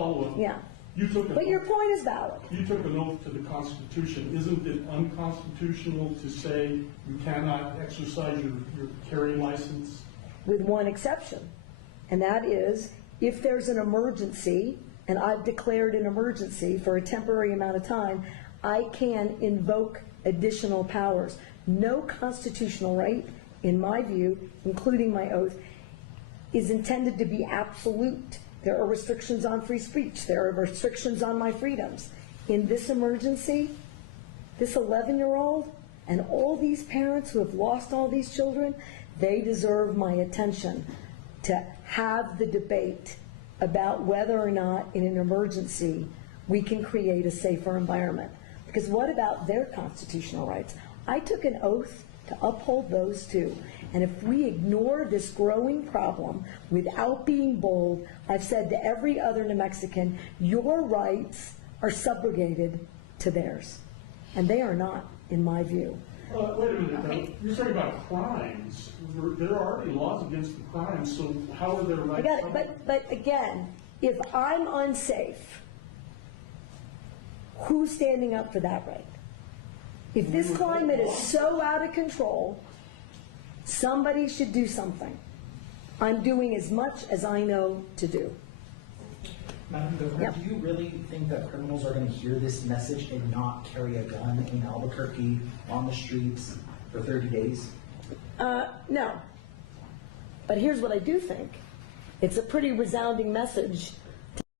follow-up. Yeah. You took an But your oath- point is valid. You took an oath to the Constitution. Isn't it unconstitutional to say you cannot exercise your carrying license? With one exception, and that is if there's an emergency, and I've declared an emergency for a temporary amount of time, I can invoke additional powers. No constitutional right, in my view, including my oath, is intended to be absolute. There are restrictions on free speech. There are restrictions on my freedoms. In this emergency, this 11-year-old and all these parents who have lost all these children, they deserve my attention to have the debate about whether or not in an emergency we can create a safer environment. Because what about their constitutional rights? I took an oath to uphold those too. And if we ignore this growing problem without being bold, I've said to every other New Mexican, your rights are subrogated to theirs. And they are not, in my view. Wait a minute. You're talking about crimes. There are already laws against the crimes, so how are their rights? I got it. But again, if I'm unsafe, who's standing up for that right? If this climate is so out of control, somebody should do something. I'm doing as much as I know to do. Madam Governor, Yep. do you really think that criminals are going to hear this message and not carry a gun in Albuquerque on the streets for 30 days? No. But here's what I do think. It's a pretty resounding message